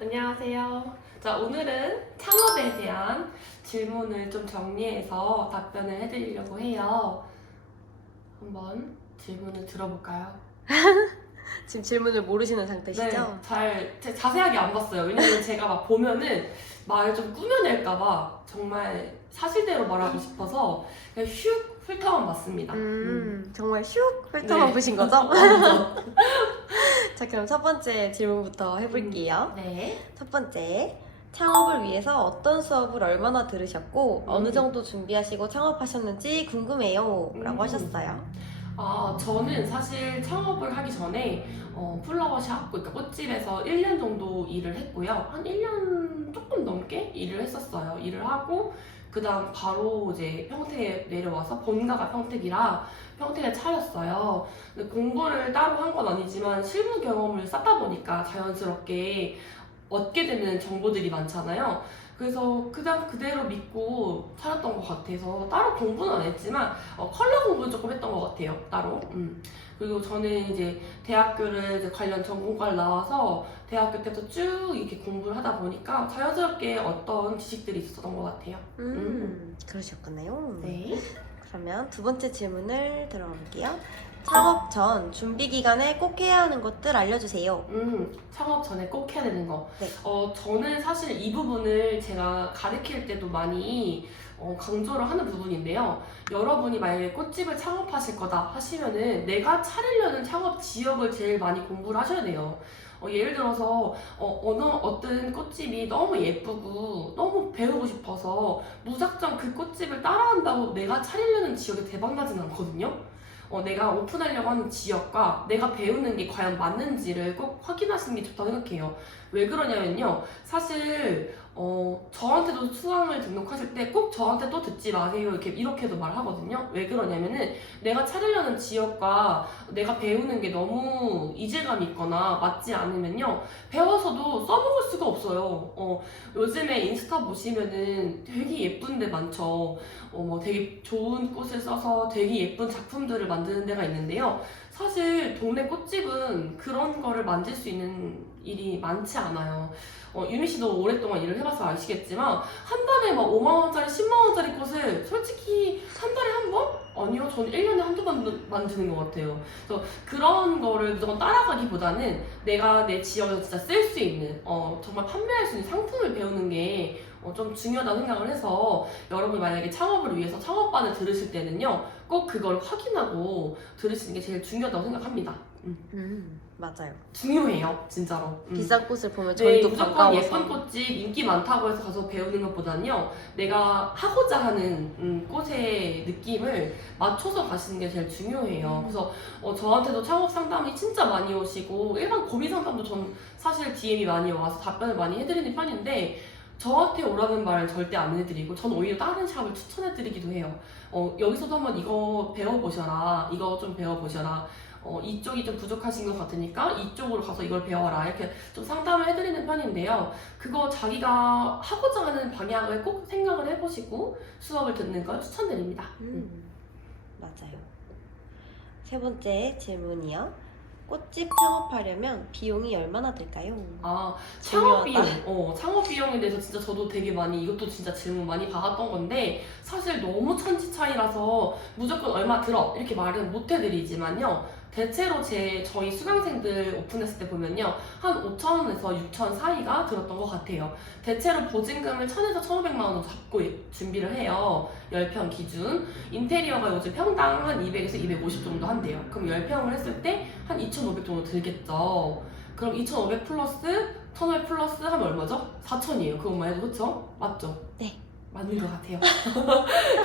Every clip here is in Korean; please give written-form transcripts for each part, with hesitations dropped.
안녕하세요. 자, 오늘은 창업에 대한 질문을 좀 정리해서 답변을 해드리려고 해요. 한번 질문을 들어볼까요? 지금 질문을 모르시는 네, 상태시죠? 자세하게 안 봤어요. 왜냐면 제가 막 보면은 말을 좀 꾸며낼까봐 정말 사실대로 말하고 싶어서 그냥 슉 훑어만 봤습니다. 정말 슉 훑어만 네. 보신 거죠? 완전. 자, 그럼 첫 번째 질문부터 해볼게요. 네. 첫 번째, 창업을 위해서 어떤 수업을 얼마나 들으셨고 어느 정도 준비하시고 창업하셨는지 궁금해요 라고 하셨어요. 저는 사실 창업을 하기 전에 플라워샵, 그러니까 꽃집에서 1년 정도 일을 했고요. 한 1년 조금 넘게 일을 했었어요. 일을 하고 그 다음 바로 이제 평택에 내려와서 본가가 평택이라 평택에 차렸어요. 근데 공부를 따로 한 건 아니지만 실무 경험을 쌓다 보니까 자연스럽게 얻게 되는 정보들이 많잖아요. 그래서 그냥 그대로 믿고 살았던 것 같아서 따로 공부는 안 했지만 컬러 공부는 조금 했던 것 같아요, 따로. 그리고 저는 이제 대학교를 이제 관련 전공과를 나와서 대학교 때부터 쭉 이렇게 공부를 하다 보니까 자연스럽게 어떤 지식들이 있었던 것 같아요. 그러셨군요. 네. 그러면 두 번째 질문을 들어볼게요. 창업 전 준비 기간에 꼭 해야 하는 것들 알려주세요. 창업 전에 꼭 해야 되는 거. 네. 저는 사실 이 부분을 제가 가르칠 때도 많이 강조를 하는 부분인데요. 여러분이 만약에 꽃집을 창업하실 거다 하시면은 내가 차리려는 창업 지역을 제일 많이 공부를 하셔야 돼요. 예를 들어서 어떤 꽃집이 너무 예쁘고 너무 배우고 싶어서 무작정 그 꽃집을 따라한다고 내가 차리려는 지역이 대박나진 않거든요. 내가 오픈하려고 하는 지역과 내가 배우는 게 과연 맞는지를 꼭 확인하시는 게 좋다고 생각해요. 왜 그러냐면요. 사실 저한테도 수강을 등록하실 때 꼭 저한테 또 듣지 마세요. 이렇게도 말하거든요. 왜 그러냐면은 내가 차리려는 지역과 내가 배우는 게 너무 이질감이 있거나 맞지 않으면요. 배워서도 써먹을 수가 없어요. 요즘에 인스타 보시면은 되게 예쁜 데 많죠. 뭐 되게 좋은 꽃을 써서 되게 예쁜 작품들을 만드는 데가 있는데요. 사실 동네 꽃집은 그런 거를 만들 수 있는 일이 많지 않아요. 유미 씨도 오랫동안 일을 해봐서 아시겠지만 한 달에 막 5만 원짜리, 10만 원짜리 꽃을 솔직히 한 달에 한 번? 아니요, 저는 1년에 한두 번 만드는 것 같아요. 그래서 그런 거를 무조건 따라가기보다는 내가 내 지역에서 진짜 쓸 수 있는 정말 판매할 수 있는 상품을 배우는 게 좀 중요하다고 생각을 해서 여러분이 만약에 창업을 위해서 창업반을 들으실 때는요 꼭 그걸 확인하고 들으시는 게 제일 중요하다고 생각합니다. 맞아요. 중요해요, 진짜로. 비싼 꽃을 보면 네, 저희도 무조건 반가워서. 예쁜 꽃집 인기 많다고 해서 가서 배우는 것보다는요 내가 하고자 하는 꽃의 느낌을 맞춰서 가시는 게 제일 중요해요. 그래서 저한테도 창업 상담이 진짜 많이 오시고 일반 고민 상담도 전 사실 DM이 많이 와서 답변을 많이 해드리는 편인데 저한테 오라는 말을 절대 안 해드리고 저는 오히려 다른 샵을 추천해드리기도 해요. 여기서도 한번 이거 배워보셔라, 이거 좀 배워보셔라, 이쪽이 좀 부족하신 것 같으니까 이쪽으로 가서 이걸 배워라, 이렇게 좀 상담을 해드리는 편인데요. 그거 자기가 하고자 하는 방향을 꼭 생각을 해보시고 수업을 듣는 걸 추천드립니다. 맞아요. 세 번째 질문이요. 꽃집 창업하려면 비용이 얼마나 들까요? 창업 중요하다. 비용. 창업 비용에 대해서 진짜 저도 되게 많이, 이것도 진짜 질문 많이 받았던 건데, 사실 너무 천지 차이라서 무조건 얼마 들어, 이렇게 말은 못 해드리지만요. 대체로 저희 수강생들 오픈했을 때 보면요. 한 5,000원에서 6,000원 사이가 들었던 것 같아요. 대체로 보증금을 1,000에서 1,500만 원으로 잡고 준비를 해요. 10평 기준. 인테리어가 요즘 평당 한 200에서 250 정도 한대요. 그럼 10평을 했을 때 한 2,500 정도 들겠죠. 그럼 2,500 플러스 1,500 플러스 하면 얼마죠? 4,000이에요. 그것만 해도, 그쵸? 맞죠? 네. 맞는 것 같아요.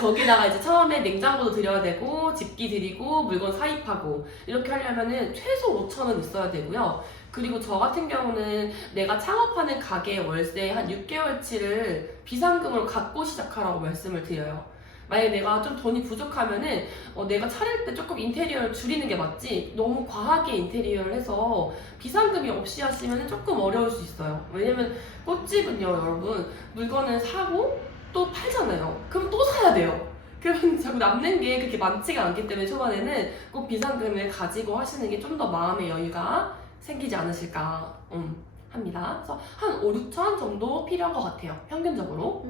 거기다가 이제 처음에 냉장고도 드려야 되고 집기 드리고 물건 사입하고 이렇게 하려면은 최소 5,000원 있어야 되고요. 그리고 저 같은 경우는 내가 창업하는 가게 월세 한 6개월치를 비상금으로 갖고 시작하라고 말씀을 드려요. 만약에 내가 좀 돈이 부족하면은 내가 차릴 때 조금 인테리어를 줄이는 게 맞지, 너무 과하게 인테리어를 해서 비상금이 없이 하시면 조금 어려울 수 있어요. 왜냐면 꽃집은요 여러분, 물건을 사고 또 팔잖아요. 그럼 또 사야 돼요. 그러면 자꾸 남는 게 그렇게 많지가 않기 때문에 초반에는 꼭 비상금을 가지고 하시는 게 좀 더 마음의 여유가 생기지 않으실까 합니다. 그래서 한 5, 6천 정도 필요한 것 같아요. 평균적으로.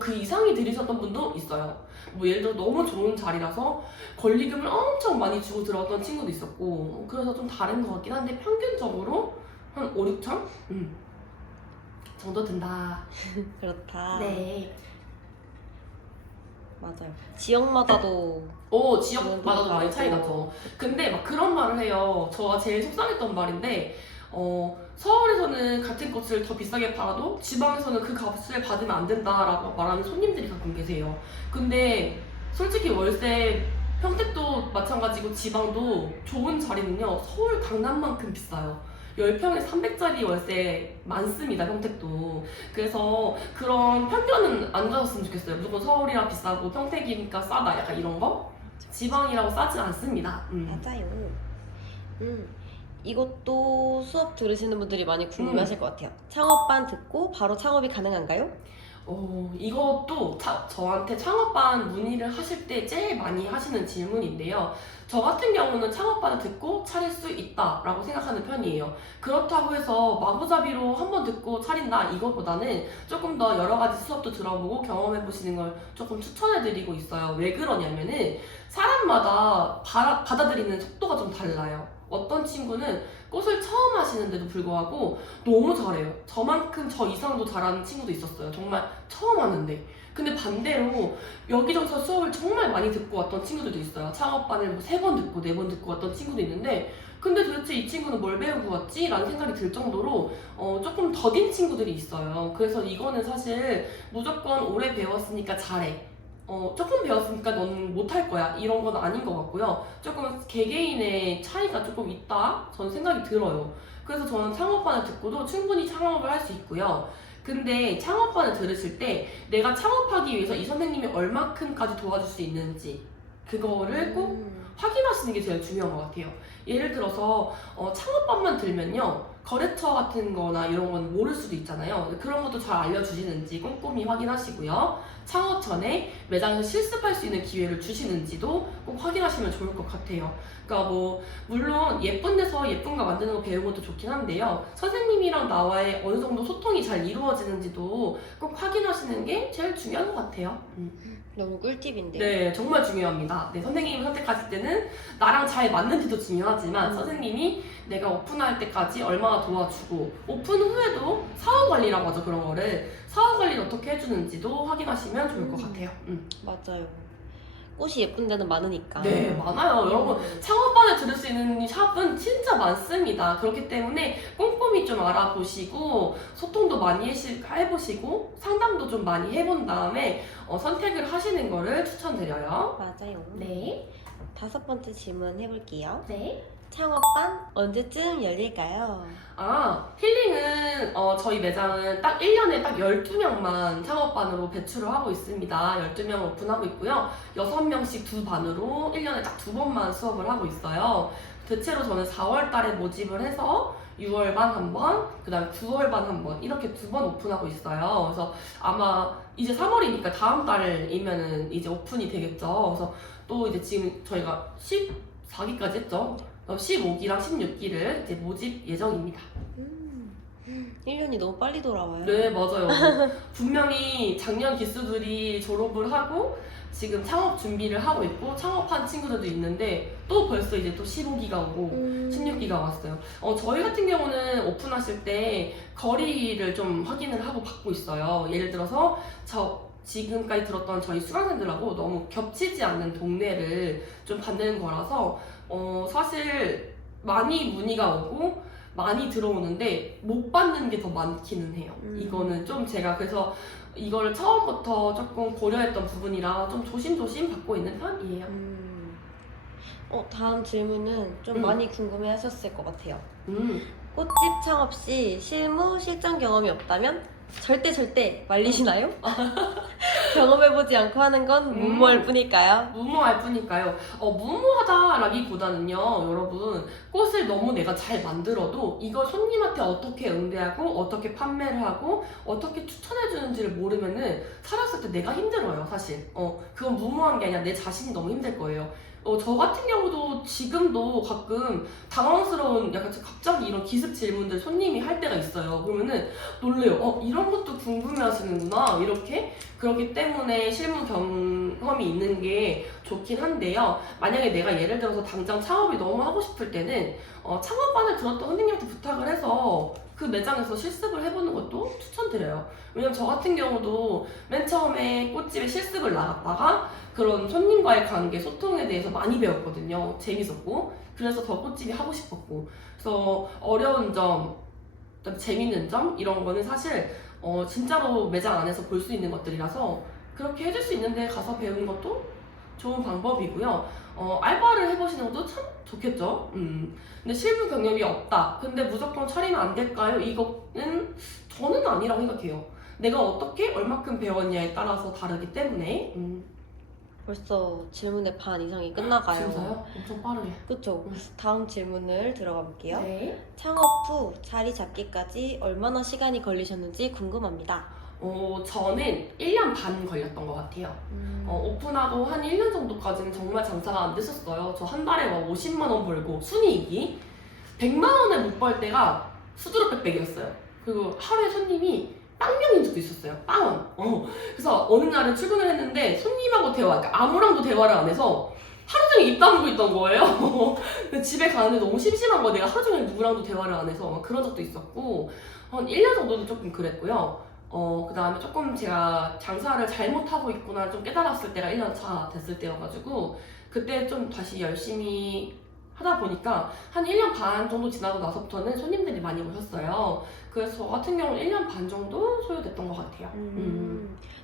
그 이상이 들이셨던 분도 있어요. 뭐 예를 들어 너무 좋은 자리라서 권리금을 엄청 많이 주고 들어왔던 친구도 있었고 그래서 좀 다른 것 같긴 한데 평균적으로 한 5, 6천? 정도 든다. 그렇다. 네. 맞아요. 지역마다도 지역마다도 많이 차이 나죠. 근데 막 그런 말을 해요. 저가 제일 속상했던 말인데 서울에서는 같은 꽃을 더 비싸게 팔아도 지방에서는 그 값을 받으면 안 된다라고 말하는 손님들이 가끔 계세요. 근데 솔직히 월세 평택도 마찬가지고 지방도 좋은 자리는요 서울 강남만큼 비싸요. 10평에 300짜리 월세 많습니다, 평택도. 그래서 그런 편견은 안 가졌으면 좋겠어요. 무조건 서울이라 비싸고 평택이니까 싸다 약간 이런 거? 지방이라고 싸지 않습니다. 맞아요. 이것도 수업 들으시는 분들이 많이 궁금해하실 것 같아요. 창업반 듣고 바로 창업이 가능한가요? 이것도 저한테 창업반 문의를 하실 때 제일 많이 하시는 질문인데요. 저 같은 경우는 창업반을 듣고 차릴 수 있다라고 생각하는 편이에요. 그렇다고 해서 마구잡이로 한 번 듣고 차린다 이거보다는 조금 더 여러 가지 수업도 들어보고 경험해보시는 걸 조금 추천해드리고 있어요. 왜 그러냐면은 사람마다 받아들이는 속도가 좀 달라요. 어떤 친구는 꽃을 처음 하시는데도 불구하고 너무 잘해요. 저만큼 저 이상도 잘하는 친구도 있었어요. 정말 처음 하는데. 근데 반대로 여기저기서 수업을 정말 많이 듣고 왔던 친구들도 있어요. 창업반을 뭐 3번 듣고 4번 듣고 왔던 친구도 있는데 근데 도대체 이 친구는 뭘 배우고 왔지? 라는 생각이 들 정도로 조금 더딘 친구들이 있어요. 그래서 이거는 사실 무조건 오래 배웠으니까 잘해. 조금 배웠으니까 너는 못할 거야. 이런 건 아닌 것 같고요. 조금 개개인의 차이가 조금 있다? 저는 생각이 들어요. 그래서 저는 창업반을 듣고도 충분히 창업을 할 수 있고요. 근데 창업반을 들으실 때 내가 창업하기 위해서 이 선생님이 얼마큼까지 도와줄 수 있는지 그거를 꼭 확인하시는 게 제일 중요한 것 같아요. 예를 들어서 창업반만 들면요. 거래처 같은 거나 이런 건 모를 수도 있잖아요. 그런 것도 잘 알려주시는지 꼼꼼히 확인하시고요. 창업 전에 매장에서 실습할 수 있는 기회를 주시는지도 꼭 확인하시면 좋을 것 같아요. 그러니까 뭐 물론 예쁜 데서 예쁜 거 만드는 거 배우는 것도 좋긴 한데요. 선생님이랑 나와의 어느 정도 소통이 잘 이루어지는지도 꼭 확인하시는 게 제일 중요한 것 같아요. 너무 꿀팁인데요. 네, 정말 중요합니다. 네, 선생님을 선택하실 때는 나랑 잘 맞는지도 중요하지만 선생님이 내가 오픈할 때까지 얼마나 도와주고 오픈 후에도 사후 관리라고 하죠. 그런 거를 사후 관리를 어떻게 해주는지도 확인하시면 좋을 것 같아요. 맞아요. 꽃이 예쁜 데는 많으니까. 네, 많아요. 여러분 창업반에 들을 수 있는 샵은 진짜 많습니다. 그렇기 때문에 꼼꼼히 좀 알아보시고 소통도 많이 해보시고 상담도 좀 많이 해본 다음에 선택을 하시는 거를 추천드려요. 맞아요. 네. 5번째 질문 해볼게요. 네. 창업반 언제쯤 열릴까요? 힐링은 저희 매장은 딱 1년에 딱 12명만 창업반으로 배출을 하고 있습니다. 12명 오픈하고 있고요. 6명씩 두 반으로 1년에 딱 2번만 수업을 하고 있어요. 대체로 저는 4월 달에 모집을 해서 6월 반 한 번, 그 다음에 9월 반 한 번 이렇게 2번 오픈하고 있어요. 그래서 아마 이제 3월이니까 다음 달이면은 이제 오픈이 되겠죠. 그래서 또 이제 지금 저희가 14기까지 했죠. 15기랑 16기를 이제 모집 예정입니다. 1년이 너무 빨리 돌아와요. 네, 맞아요. 분명히 작년 기수들이 졸업을 하고 지금 창업 준비를 하고 있고 창업한 친구들도 있는데 또 벌써 이제 또 15기가 오고 16기가 왔어요. 저희 같은 경우는 오픈하실 때 거리를 좀 확인을 하고 받고 있어요. 예를 들어서 지금까지 들었던 저희 수강생들하고 너무 겹치지 않는 동네를 좀 받는 거라서 사실 많이 문의가 오고 많이 들어오는데 못 받는 게 더 많기는 해요. 이거는 좀 제가 그래서 이걸 처음부터 조금 고려했던 부분이라 좀 조심조심 받고 있는 편이에요. 다음 질문은 좀 많이 궁금해 하셨을 것 같아요. 꽃집 창업 시 실무 실전 경험이 없다면 절대 말리시나요? 경험해보지 않고 하는 건 무모할 뿐일까요? 무모할 뿐일까요? 무모하다라기보다는요, 여러분, 꽃을 너무 내가 잘 만들어도 이걸 손님한테 어떻게 응대하고 어떻게 판매를 하고 어떻게 추천해주는지를 모르면은 살았을 때 내가 힘들어요, 사실. 그건 무모한 게 아니라 내 자신이 너무 힘들 거예요. 저 같은 경우도 지금도 가끔 당황스러운 약간 갑자기 이런 기습 질문들 손님이 할 때가 있어요. 그러면은 놀래요. 이런 것도 궁금해 하시는구나. 이렇게. 그렇기 때문에 실무 경험이 있는 게 좋긴 한데요. 만약에 내가 예를 들어서 당장 창업이 너무 하고 싶을 때는 창업반을 들었던 선생님한테 부탁을 해서 그 매장에서 실습을 해보는 것도 추천드려요. 왜냐면 저 같은 경우도 맨 처음에 꽃집에 실습을 나갔다가 그런 손님과의 관계, 소통에 대해서 많이 배웠거든요. 재밌었고. 그래서 더 꽃집이 하고 싶었고. 그래서 어려운 점, 그다음에 재밌는 점 이런 거는 사실 진짜로 매장 안에서 볼 수 있는 것들이라서 그렇게 해줄 수 있는데 가서 배우는 것도 좋은 방법이고요. 알바를 해보시는 것도 참 좋겠죠. 근데 실무 경력이 없다. 근데 무조건 차리면 안 될까요? 이거는 저는 아니라고 생각해요. 내가 어떻게 얼마큼 배웠냐에 따라서 다르기 때문에. 벌써 질문의 반 이상이 끝나가요. 진짜요? 엄청 빠르게. 그쵸? 다음 질문을 들어가 볼게요. 네. 창업 후 자리 잡기까지 얼마나 시간이 걸리셨는지 궁금합니다. 저는 1년 반 걸렸던 것 같아요. 오픈하고 한 1년 정도까지는 정말 장사가 안 됐었어요. 저 한 달에 막 50만 원 벌고 순이익이 100만 원을 못 벌 때가 수두룩 빽빽이었어요. 그리고 하루에 손님이 빵명인 적도 있었어요. 빵원. 그래서 어느 날은 출근을 했는데 손님하고 대화, 그러니까 아무랑도 대화를 안 해서 하루 종일 입 다물고 있던 거예요. 근데 집에 가는데 너무 심심한 거야. 내가 하루 종일 누구랑도 대화를 안 해서 막 그런 적도 있었고 한 1년 정도는 조금 그랬고요. 그 다음에 조금 제가 장사를 잘못하고 있구나 좀 깨달았을 때가 1년 차 됐을 때여가지고 그때 좀 다시 열심히 하다 보니까 한 1년 반 정도 지나고 나서부터는 손님들이 많이 오셨어요. 그래서 저 같은 경우는 1년 반 정도 소요됐던 것 같아요.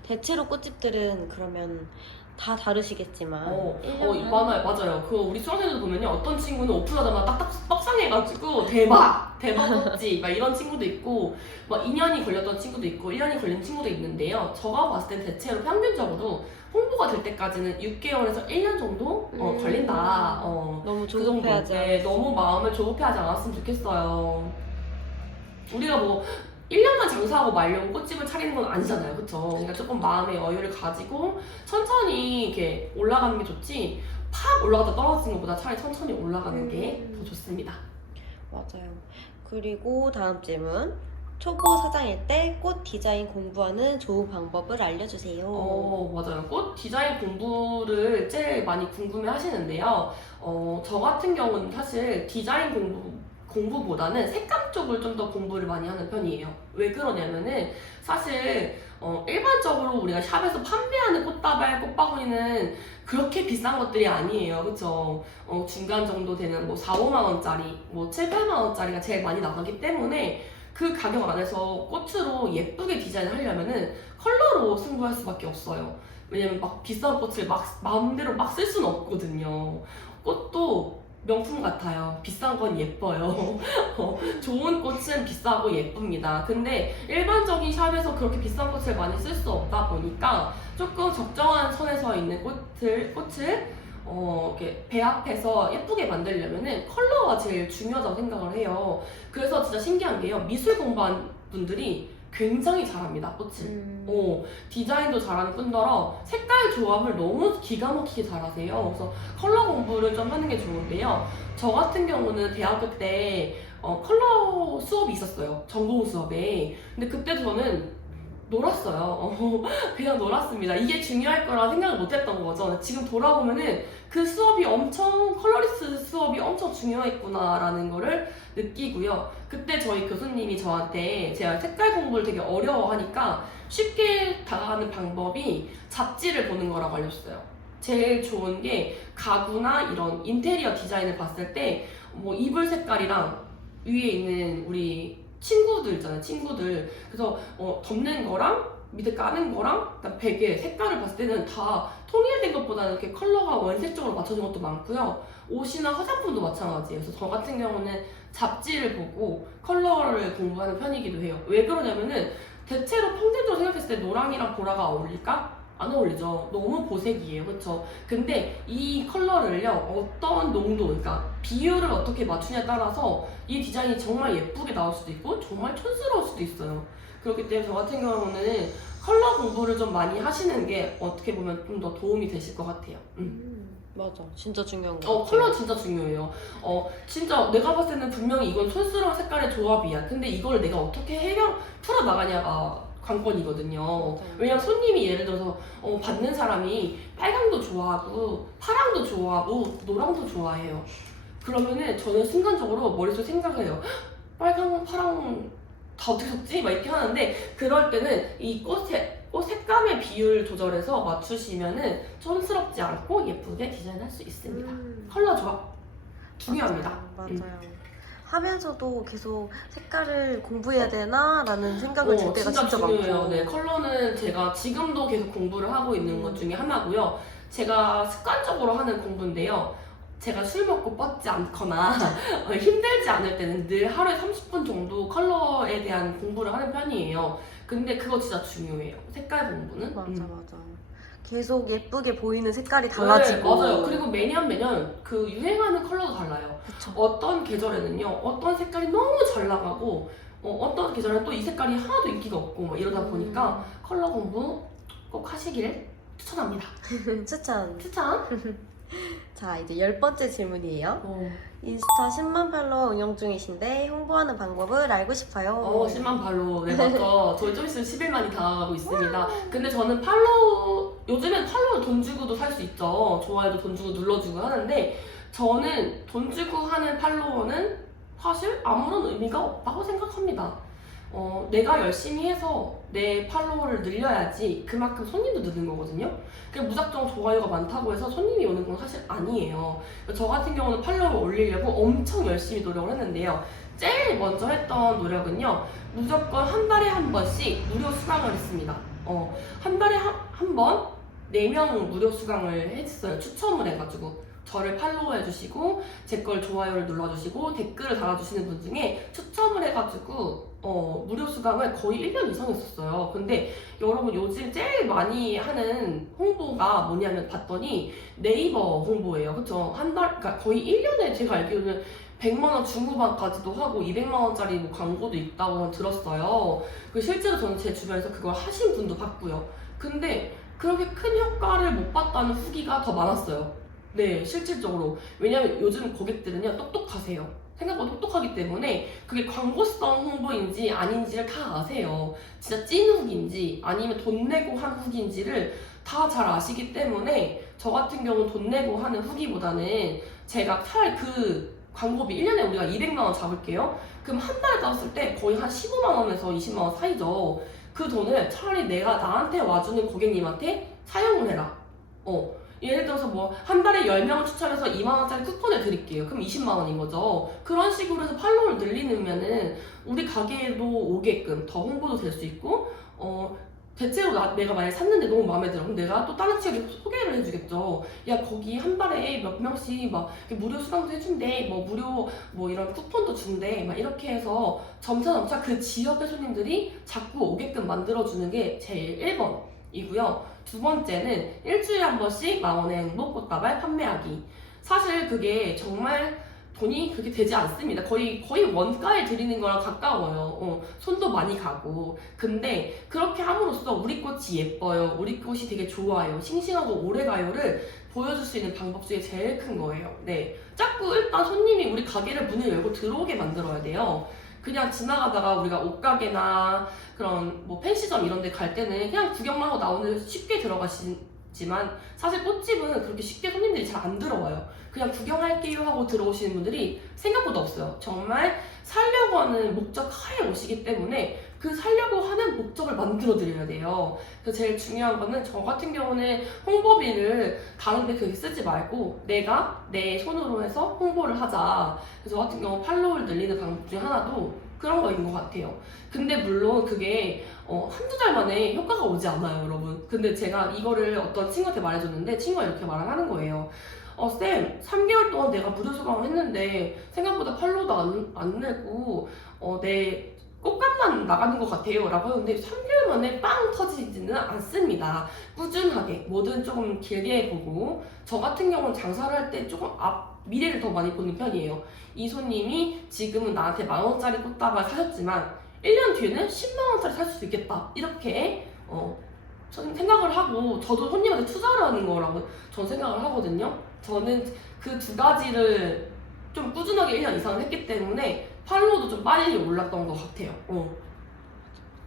대체로 꽃집들은 그러면 다 다르시겠지만 1년 반? 맞아요. 그 우리 수강생들 보면요. 어떤 친구는 오픈하자마자 딱딱 떡상해가지고 대박 꽃집 막 이런 친구도 있고 막 2년이 걸렸던 친구도 있고 1년이 걸린 친구도 있는데요. 제가 봤을 땐 대체로 평균적으로 홍보가 될 때까지는 6개월에서 1년 정도 걸린다. 너무 그 정도. 조급해하지 네, 너무 마음을 조급해하지 않았으면 좋겠어요. 우리가 뭐 1년만 장사하고 말려고 꽃집을 차리는 건 아니잖아요. 그쵸? 그러니까 조금 마음의 여유를 가지고 천천히 이렇게 올라가는 게 좋지 팍 올라갔다 떨어지는 것보다 차라리 천천히 올라가는 게 더 좋습니다. 맞아요. 그리고 다음 질문. 초보 사장일 때 꽃 디자인 공부하는 좋은 방법을 알려주세요. 맞아요. 꽃 디자인 공부를 제일 많이 궁금해 하시는데요. 저 같은 경우는 사실 디자인 공부보다는 색감 쪽을 좀 더 공부를 많이 하는 편이에요. 왜 그러냐면은 사실 일반적으로 우리가 샵에서 판매하는 꽃다발, 꽃바구니는 그렇게 비싼 것들이 아니에요. 그쵸? 중간 정도 되는 뭐 4, 5만 원짜리, 뭐 7, 8만 원짜리가 제일 많이 나가기 때문에 그 가격 안에서 꽃으로 예쁘게 디자인을 하려면은 컬러로 승부할 수밖에 없어요. 왜냐면 막 비싼 꽃을 막 마음대로 막 쓸 수는 없거든요. 꽃도 명품 같아요. 비싼 건 예뻐요. 좋은 꽃은 비싸고 예쁩니다. 근데 일반적인 샵에서 그렇게 비싼 꽃을 많이 쓸 수 없다 보니까 조금 적정한 선에서 있는 꽃을 이렇게 배합해서 예쁘게 만들려면은 컬러가 제일 중요하다고 생각을 해요. 그래서 진짜 신기한 게요. 미술 공부한 분들이 굉장히 잘합니다, 꽃을. 디자인도 잘하는 뿐더러 색깔 조합을 너무 기가 막히게 잘하세요. 그래서 컬러 공부를 좀 하는 게 좋은데요. 저 같은 경우는 대학교 때 컬러 수업이 있었어요. 전공 수업에. 근데 그때 저는 놀았어요. 그냥 놀았습니다. 이게 중요할 거라 생각을 못 했던 거죠. 지금 돌아보면은 그 수업이 컬러리스트 수업이 엄청 중요했구나라는 거를 느끼고요. 그때 저희 교수님이 저한테 제가 색깔 공부를 되게 어려워하니까 쉽게 다가가는 방법이 잡지를 보는 거라고 알려줬어요. 제일 좋은 게 가구나 이런 인테리어 디자인을 봤을 때 뭐 이불 색깔이랑 위에 있는 우리 친구들 있잖아요. 친구들. 그래서 덮는 거랑 밑에 까는 거랑 그다음 베개 색깔을 봤을 때는 다 통일된 것보다는 이렇게 컬러가 원색적으로 맞춰진 것도 많고요. 옷이나 화장품도 마찬가지예요. 그래서 저 같은 경우는 잡지를 보고 컬러를 공부하는 편이기도 해요. 왜 그러냐면은 대체로 평균적으로 생각했을 때 노랑이랑 보라가 어울릴까? 안 어울리죠. 너무 보색이에요. 그쵸? 근데 이 컬러를요, 어떤 농도, 그러니까 비율을 어떻게 맞추냐에 따라서 이 디자인이 정말 예쁘게 나올 수도 있고, 정말 촌스러울 수도 있어요. 그렇기 때문에 저 같은 경우는 컬러 공부를 좀 많이 하시는 게 어떻게 보면 좀 더 도움이 되실 것 같아요. 맞아. 진짜 중요한 거 같아. 컬러 진짜 중요해요. 진짜 내가 봤을 때는 분명히 이건 촌스러운 색깔의 조합이야. 근데 이걸 내가 어떻게 풀어나가냐가 관건이거든요. 맞아요. 왜냐면 손님이 예를 들어서 받는 사람이 빨강도 좋아하고 파랑도 좋아하고 노랑도 좋아해요. 그러면은 저는 순간적으로 머릿속에 생각을 해요. "헉, 빨강, 파랑 다 어떻게 섞지?" 막 이렇게 하는데 그럴 때는 이 꽃 색감의 비율 조절해서 맞추시면은 촌스럽지 않고 예쁘게 디자인할 수 있습니다. 컬러 조합 중요합니다. 맞아요. 하면서도 계속 색깔을 공부해야 되나라는 생각을 들 때가 진짜 중요해요. 많고. 네, 컬러는 제가 지금도 계속 공부를 하고 있는 것 중에 하나고요. 제가 습관적으로 하는 공부인데요. 제가 술 먹고 뻗지 않거나 힘들지 않을 때는 늘 하루에 30분 정도 컬러에 대한 공부를 하는 편이에요. 근데 그거 진짜 중요해요. 색깔 공부는. 맞아. 계속 예쁘게 보이는 색깔이 달라지고. 네, 맞아요. 그리고 매년 그 유행하는 컬러도 달라요. 그쵸. 어떤 계절에는요, 어떤 색깔이 너무 잘 나가고, 어떤 계절에는 또 이 색깔이 하나도 인기가 없고, 막 이러다 보니까 컬러 공부 꼭 하시길 추천합니다. 추천. 추천? 자, 이제 10번째 질문이에요. 인스타 10만 팔로워 운영 중이신데 홍보하는 방법을 알고 싶어요. 10만 팔로우. 네, 맞죠. 저희 좀 있으면 11만이 다가가고 있습니다. 근데 저는 요즘엔 팔로우 돈 주고도 살 수 있죠. 좋아요도 돈 주고 눌러주고 하는데, 저는 돈 주고 하는 팔로워는 사실 아무런 의미가 없다고 생각합니다. 내가 열심히 해서 내 팔로워를 늘려야지 그만큼 손님도 느는 거거든요. 그냥 무작정 좋아요가 많다고 해서 손님이 오는 건 사실 아니에요. 저 같은 경우는 팔로워를 올리려고 엄청 열심히 노력을 했는데요. 제일 먼저 했던 노력은요. 무조건 한 달에 한 번씩 무료 수강을 했습니다. 한 달에 한 번 4명 무료 수강을 했어요. 추첨을 해가지고. 저를 팔로우 해주시고 제 걸 좋아요를 눌러주시고 댓글을 달아주시는 분 중에 추첨을 해가지고 무료 수강을 거의 1년 이상 했었어요. 근데 여러분 요즘 제일 많이 하는 홍보가 뭐냐면 봤더니 네이버 홍보예요. 그쵸? 그러니까 거의 1년에 제가 알기로는 100만 원 중후반까지도 하고 200만 원짜리 뭐 광고도 있다고 들었어요. 실제로 저는 제 주변에서 그걸 하신 분도 봤고요. 근데 그렇게 큰 효과를 못 봤다는 후기가 더 많았어요. 네, 실질적으로. 왜냐면 요즘 고객들은요, 똑똑하세요. 생각보다 똑똑하기 때문에 그게 광고성 홍보인지 아닌지를 다 아세요. 진짜 찐 후기인지 아니면 돈 내고 한 후기인지를 다 잘 아시기 때문에 저 같은 경우는 돈 내고 하는 후기보다는 제가 차라리 그 광고비 1년에 우리가 200만 원 잡을게요. 그럼 한 달에 따졌을 때 거의 한 15만 원에서 20만 원 사이죠. 그 돈을 차라리 내가 나한테 와주는 고객님한테 사용을 해라. 예를 들어서 뭐 한 달에 10명을 추첨해서 2만원짜리 쿠폰을 드릴게요. 그럼 20만원인 거죠. 그런 식으로 해서 팔로우를 늘리면은 우리 가게에도 오게끔 더 홍보도 될 수 있고 대체로 내가 만약에 샀는데 너무 마음에 들어. 그럼 내가 또 다른 친구에게 소개를 해주겠죠. 야, 거기 한 달에 몇 명씩 막 무료 수강도 해준대. 뭐 무료 뭐 이런 쿠폰도 준대. 막 이렇게 해서 점차 그 지역의 손님들이 자꾸 오게끔 만들어주는 게 제일 1번이고요. 두 번째는 일주일에 한 번씩 만원의 행복 꽃다발 판매하기. 사실 그게 정말 돈이 그렇게 되지 않습니다. 거의 원가에 드리는 거랑 가까워요. 손도 많이 가고. 근데 그렇게 함으로써 우리 꽃이 예뻐요. 우리 꽃이 되게 좋아요. 싱싱하고 오래가요를 보여줄 수 있는 방법 중에 제일 큰 거예요. 네, 자꾸 일단 손님이 우리 가게를 문을 열고 들어오게 만들어야 돼요. 그냥 지나가다가 우리가 옷가게나 그런 뭐 펜시점 이런 데 갈 때는 그냥 구경만 하고 나오는 쉽게 들어가시지만 사실 꽃집은 그렇게 쉽게 손님들이 잘 안 들어와요. 그냥 구경할게요 하고 들어오시는 분들이 생각보다 없어요. 정말 살려고 하는 목적 하에 오시기 때문에 그 살려고 하는 목적을 만들어 드려야 돼요. 그래서 제일 중요한 거는 저 같은 경우는 홍보비를 다른 데 그렇게 쓰지 말고 내가 내 손으로 해서 홍보를 하자. 그래서 저 같은 경우 팔로우를 늘리는 방법 중에 하나도 그런 거인 것 같아요. 근데 물론 그게 한두 달 만에 효과가 오지 않아요, 여러분. 근데 제가 이거를 어떤 친구한테 말해줬는데 친구가 이렇게 말을 하는 거예요. 쌤, 3개월 동안 내가 무료 수강을 했는데 생각보다 팔로우도 안 내고 내 꽃값만 나가는 것 같아요 라고 하는데 3개월 만에 빵 터지지는 않습니다. 꾸준하게 뭐든 조금 길게 보고 저 같은 경우는 장사를 할 때 조금 미래를 더 많이 보는 편이에요. 이 손님이 지금은 나한테 10,000원짜리 꽃다발 사셨지만 1년 뒤에는 10만원짜리 살 수도 있겠다. 이렇게 저는 생각을 하고 저도 손님한테 투자를 하는 거라고 전 생각을 하거든요. 저는 그 두 가지를 좀 꾸준하게 1년 이상 했기 때문에 팔로우도 좀 빨리 올랐던 것 같아요.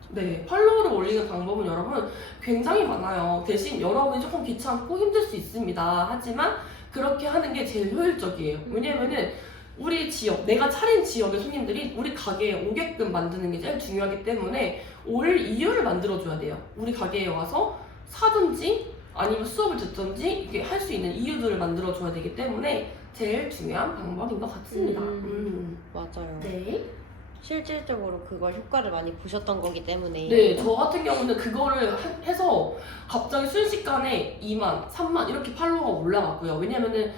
네, 팔로우를 올리는 방법은 여러분 굉장히 많아요. 대신 여러분이 조금 귀찮고 힘들 수 있습니다. 하지만 그렇게 하는 게 제일 효율적이에요. 왜냐면은 우리 지역, 내가 차린 지역의 손님들이 우리 가게에 오게끔 만드는 게 제일 중요하기 때문에 올 이유를 만들어줘야 돼요. 우리 가게에 와서 사든지 아니면 수업을 듣든지 이게 할 수 있는 이유들을 만들어줘야 되기 때문에 제일 중요한 방법인 것 같습니다. 맞아요. 네. 실질적으로 그걸 효과를 많이 보셨던 거기 때문에. 네, 저 같은 경우는 그거를 해서 갑자기 순식간에 2만, 3만 이렇게 팔로워가 올라갔고요. 왜냐면은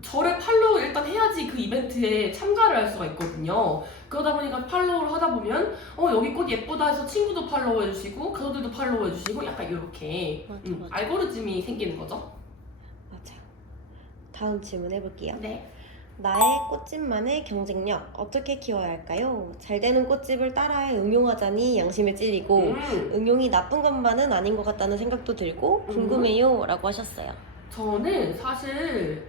저를 팔로우 일단 해야지 그 이벤트에 참가를 할 수가 있거든요. 그러다 보니까 팔로우를 하다 보면 여기 꽃 예쁘다 해서 친구도 팔로우 해주시고 가족들도 팔로우 해주시고 약간 이렇게 맞아. 알고리즘이 생기는 거죠. 맞아요. 다음 질문 해볼게요. 네. 나의 꽃집만의 경쟁력 어떻게 키워야 할까요? 잘 되는 꽃집을 따라해 응용하자니 양심에 찔리고 응용이 나쁜 것만은 아닌 것 같다는 생각도 들고 궁금해요 라고 하셨어요. 저는 사실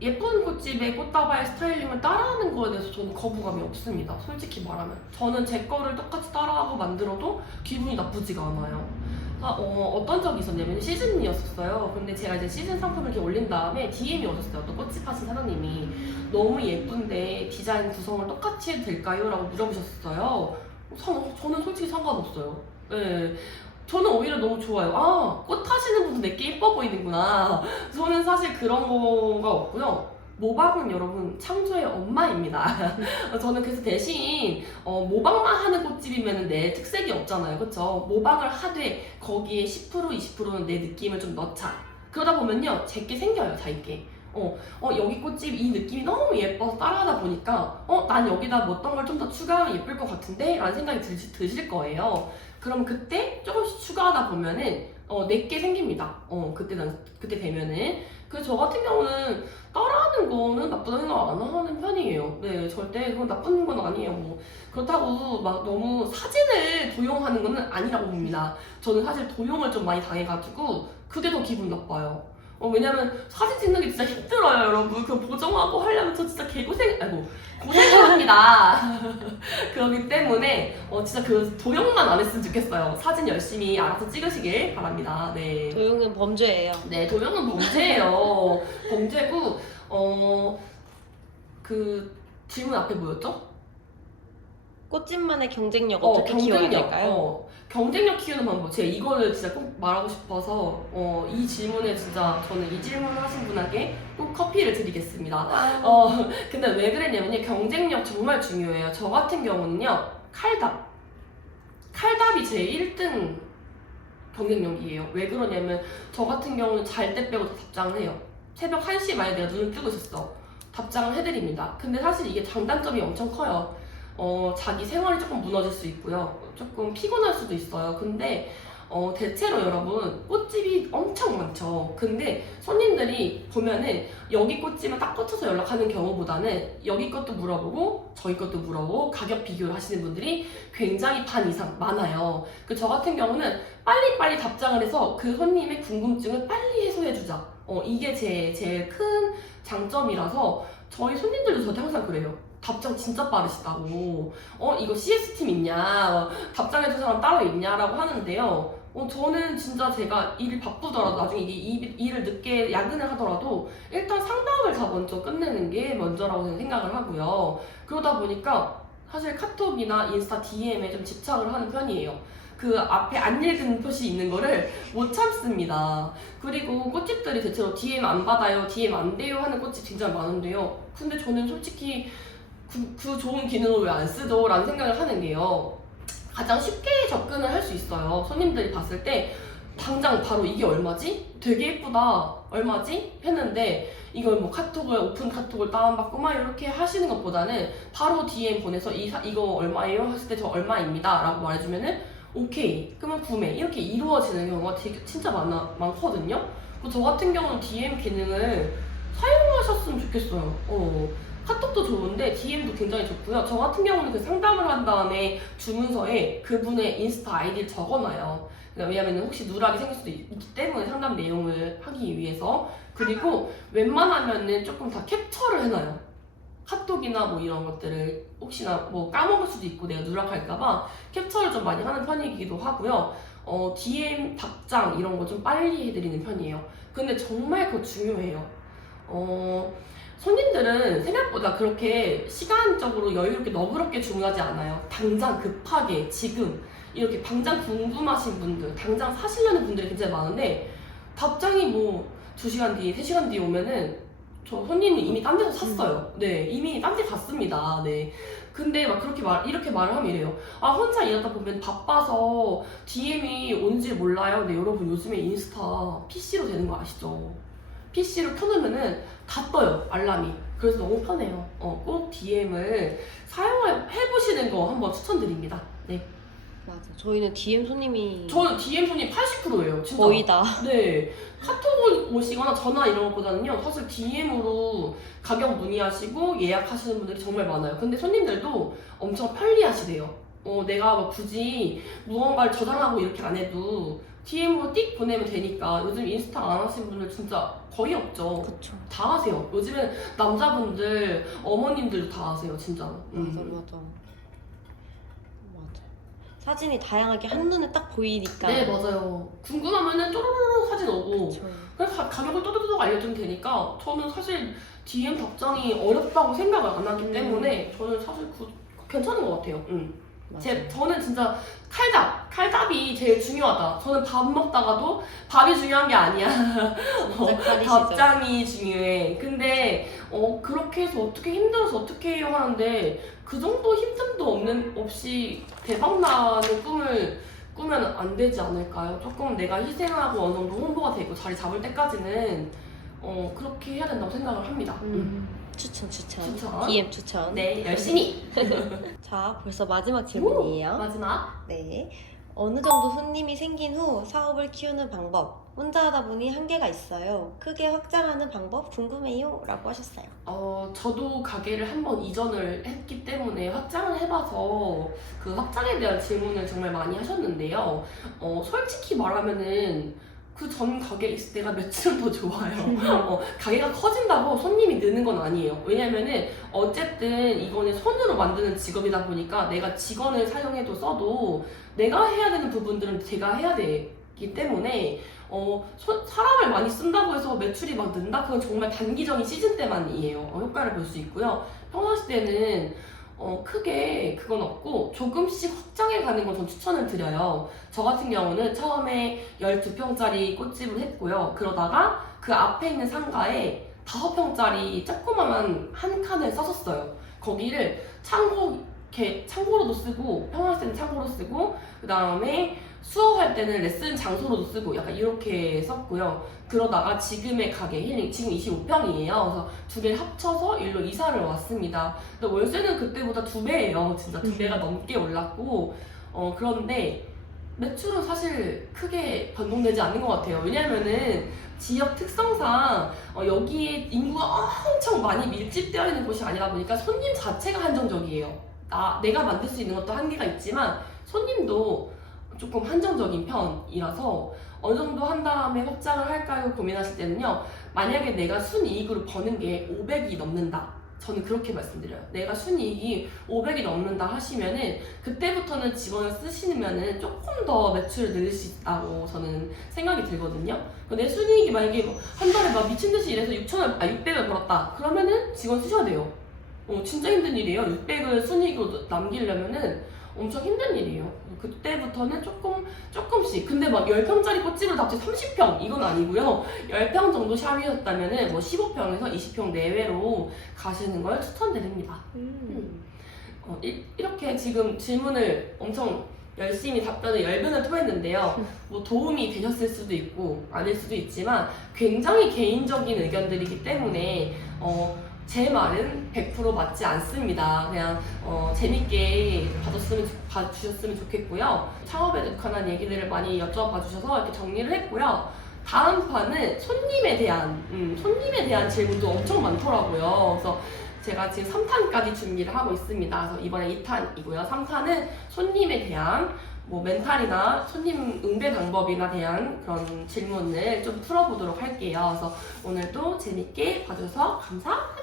예쁜 꽃집의 꽃다발 스타일링을 따라하는 거에 대해서 저는 거부감이 없습니다. 솔직히 말하면 저는 제 거를 똑같이 따라하고 만들어도 기분이 나쁘지가 않아요. 어떤 적이 있었냐면 시즌이었어요. 근데 제가 이제 시즌 상품을 이렇게 올린 다음에 DM이 오셨어요. 또 꽃집 하신 사장님이 너무 예쁜데 디자인 구성을 똑같이 해도 될까요? 라고 물어보셨어요. 저는 솔직히 상관없어요. 네. 저는 오히려 너무 좋아요. 꽃 하시는 분도 내게 예뻐 보이는구나. 저는 사실 그런 거가 없고요. 모방은 여러분 창조의 엄마입니다. 저는 그래서 대신 모방만 하는 꽃집이면 내 특색이 없잖아요. 그쵸? 모방을 하되 거기에 10% 20%는 내 느낌을 좀 넣자. 그러다 보면요 제게 생겨요. 자기게. 여기 꽃집 이 느낌이 너무 예뻐서 따라하다 보니까 난 여기다 뭐 어떤 걸 좀 더 추가하면 예쁠 것 같은데 라는 생각이 드실 거예요. 그럼 그때 조금씩 추가하다 보면은 내게 생깁니다. 그때 되면은 그래서 저 같은 경우는 따라하는 거는 나쁘다는 생각 안 하는 편이에요. 네, 절대 그건 나쁜 건 아니에요. 뭐 그렇다고 막 너무 사진을 도용하는 거는 아니라고 봅니다. 저는 사실 도용을 좀 많이 당해가지고 그게 더 기분 나빠요. 왜냐면 사진 찍는 게 진짜 힘들어요, 여러분. 그거 보정하고 하려면 저 진짜 고생을 합니다. 그렇기 때문에 진짜 그 도용만 안 했으면 좋겠어요. 사진 열심히 알아서 찍으시길 바랍니다. 네. 도용은 범죄예요. 네, 도용은 범죄예요. 범죄고 그 질문 앞에 뭐였죠? 꽃집만의 경쟁력 어떻게 키워야 될까요? 경쟁력 키우는 방법. 제가 이거를 진짜 꼭 말하고 싶어서 이 질문에 진짜 저는 이 질문을 하신 분에게 꼭 커피를 드리겠습니다. 근데 왜 그랬냐면요. 경쟁력 정말 중요해요. 저 같은 경우는요. 칼답이 제 1등 경쟁력이에요. 왜 그러냐면 저 같은 경우는 잘 때 빼고 다 답장을 해요. 새벽 1시에 만약에 내가 눈을 뜨고 있었어. 답장을 해드립니다. 근데 사실 이게 장단점이 엄청 커요. 자기 생활이 조금 무너질 수 있고요. 조금 피곤할 수도 있어요. 근데 대체로 여러분 꽃집이 엄청 많죠. 근데 손님들이 보면은 여기 꽃집만 딱 꽂혀서 연락하는 경우보다는 여기 것도 물어보고 저희 것도 물어보고 가격 비교를 하시는 분들이 굉장히 반 이상 많아요. 저 같은 경우는 빨리빨리 답장을 해서 그 손님의 궁금증을 빨리 해소해주자. 이게 제일 큰 장점이라서 저희 손님들도 저한테 항상 그래요. 답장 진짜 빠르시다고. 이거 CS팀 있냐? 답장해준 사람 따로 있냐라고 하는데요. 저는 진짜 제가 일이 바쁘더라도 나중에 이게 일을 늦게 야근을 하더라도 일단 상담을 다 먼저 끝내는 게 먼저라고 저는 생각을 하고요. 그러다 보니까 사실 카톡이나 인스타 DM에 좀 집착을 하는 편이에요. 그 앞에 안 읽은 표시 있는 거를 못 참습니다. 그리고 꽃집들이 대체로 DM 안 받아요, DM 안 돼요 하는 꽃집 진짜 많은데요. 근데 저는 솔직히 그 좋은 기능을 왜 안 쓰죠? 라는 생각을 하는 게요. 가장 쉽게 접근을 할 수 있어요. 손님들이 봤을 때 당장 바로 이게 얼마지? 되게 예쁘다. 얼마지? 했는데 이걸 뭐 오픈 카톡을 다운받고 막 이렇게 하시는 것보다는 바로 DM 보내서 이거 얼마예요? 했을 때 저 얼마입니다. 라고 말해주면은 오케이. 그러면 구매. 이렇게 이루어지는 경우가 진짜 많거든요. 저 같은 경우는 DM 기능을 사용하셨으면 좋겠어요. 카톡도 좋은데 DM도 굉장히 좋고요. 저 같은 경우는 그 상담을 한 다음에 주문서에 그분의 인스타 아이디를 적어놔요. 왜냐면 혹시 누락이 생길 수도 있기 때문에 상담 내용을 하기 위해서. 그리고 웬만하면은 조금 다 캡처를 해놔요. 카톡이나 뭐 이런 것들을 혹시나 뭐 까먹을 수도 있고 내가 누락할까봐 캡처를 좀 많이 하는 편이기도 하고요. DM 답장 이런 거 좀 빨리 해드리는 편이에요. 근데 정말 그거 중요해요. 손님들은 생각보다 그렇게 시간적으로 여유롭게 너그럽게 주문하지 않아요. 당장 급하게 지금 이렇게 당장 궁금하신 분들, 당장 사시려는 분들이 굉장히 많은데 답장이 뭐 2시간 뒤, 3시간 뒤에 오면은 저 손님이 이미 딴 데서 샀어요. 네, 이미 딴 데 갔습니다. 네. 근데 막 이렇게 말을 하면 이래요. 아, 혼자 일하다 보면 바빠서 DM이 온지 몰라요. 근데 여러분 요즘에 인스타 PC로 되는 거 아시죠? PC로 켜놓으면은 다 떠요, 알람이. 그래서 너무 편해요. 꼭 DM을 사용해보시는 거 한번 추천드립니다. 네. 맞아. 저희는 DM 손님이 저는 DM 손님 80%예요, 진짜. 거의 다. 네. 카톡을 오시거나 전화 이런 것보다는요, 사실 DM으로 가격 문의하시고 예약하시는 분들이 정말 많아요. 근데 손님들도 엄청 편리하시대요. 내가 뭐 굳이 무언가를 저장하고 이렇게 안 해도 DM으로 띡 보내면 되니까. 요즘 인스타 안 하시는 분들 진짜 거의 없죠. 그쵸. 다 하세요. 요즘엔 남자분들, 어머님들도 다 하세요, 진짜. 맞아. 사진이 다양하게 한눈에 딱 보이니까. 네, 맞아요. 궁금하면은 쪼르르르 사진 오고. 그쵸. 그래서 가격을 또또또또 알려주면 되니까. 저는 사실 DM 답장이 어렵다고 생각을 안 하기 때문에 저는 사실 괜찮은 것 같아요. 저는 진짜 칼답이 제일 중요하다. 저는 밥 먹다가도 밥이 중요한 게 아니야. 진짜 칼이시죠. 답장이 중요해. 근데 그렇게 해서 어떻게 힘들어서 어떻게 해요 하는데 그 정도 힘듦도 없이 대박나는 꿈을 꾸면 안 되지 않을까요? 조금 내가 희생하고 어느 정도 홍보가 되고 자리 잡을 때까지는 그렇게 해야 된다고 생각을 합니다. 추천. 추천. DM 추천. 네, 열심히. 자, 벌써 마지막 질문이에요. 마지막. 네. 어느 정도 손님이 생긴 후 사업을 키우는 방법. 혼자 하다 보니 한계가 있어요. 크게 확장하는 방법 궁금해요. 라고 하셨어요. 저도 가게를 한번 이전을 했기 때문에 확장을 해봐서 그 확장에 대한 질문을 정말 많이 하셨는데요. 솔직히 말하면은 그 전 가게에 있을 때가 며칠은 더 좋아요. 가게가 커진다고 손님이 느는 건 아니에요. 왜냐면은 어쨌든 이거는 손으로 만드는 직업이다 보니까 내가 직원을 사용해도 써도 내가 해야 되는 부분들은 제가 해야 되기 때문에 사람을 많이 쓴다고 해서 매출이 막 는다? 그건 정말 단기적인 시즌 때만이에요. 효과를 볼 수 있고요. 평상시 때는 크게 그건 없고 조금씩 확장해 가는 걸 전 추천을 드려요. 저 같은 경우는 처음에 12평짜리 꽃집을 했고요. 그러다가 그 앞에 있는 상가에 5평짜리 조그마한 한 칸을 썼었어요. 거기를 창고로도 쓰고 평상시 때는 창고로 쓰고 그 다음에 수업할 때는 레슨 장소로도 쓰고 약간 이렇게 썼고요. 그러다가 지금의 가게 힐링 지금 25평이에요. 그래서 두 개를 합쳐서 일로 이사를 왔습니다. 근데 월세는 그때보다 2배예요. 진짜 2배가 넘게 올랐고 그런데 매출은 사실 크게 변동되지 않는 것 같아요. 왜냐면은 지역 특성상 여기에 인구가 엄청 많이 밀집되어 있는 곳이 아니다 보니까 손님 자체가 한정적이에요. 내가 만들 수 있는 것도 한계가 있지만 손님도 조금 한정적인 편이라서 어느 정도 한 다음에 확장을 할까요? 고민하실 때는요. 만약에 내가 순이익으로 버는 게 500이 넘는다. 저는 그렇게 말씀드려요. 내가 순이익이 500이 넘는다 하시면은 그때부터는 직원을 쓰시면은 조금 더 매출을 늘릴 수 있다고 저는 생각이 들거든요. 내 순이익이 만약에 한 달에 막 미친 듯이 일해서 600을 벌었다. 그러면은 직원 쓰셔야 돼요. 진짜 힘든 일이에요. 600을 순이익으로 남기려면은 엄청 힘든 일이에요. 그때부터는 조금씩. 근데 막 10평짜리 꽃집을 갑자기 30평 이건 아니고요. 10평 정도 샵이었다면은 뭐 15평에서 20평 내외로 가시는 걸 추천드립니다. 이렇게 지금 질문을 엄청 열심히 답변을 10변을 토했는데요. 뭐 도움이 되셨을 수도 있고 아닐 수도 있지만 굉장히 개인적인 의견들이기 때문에 제 말은 100% 맞지 않습니다. 그냥 재밌게 봐주셨으면 좋겠고요. 창업에 관한 얘기들을 많이 여쭤봐 주셔서 이렇게 정리를 했고요. 다음 판은 손님에 대한 질문도 엄청 많더라고요. 그래서 제가 지금 3탄까지 준비를 하고 있습니다. 그래서 이번에 2탄이고요. 3탄은 손님에 대한 뭐 멘탈이나 손님 응대 방법이나 대한 그런 질문을 좀 풀어보도록 할게요. 그래서 오늘도 재밌게 봐주셔서 감사합니다.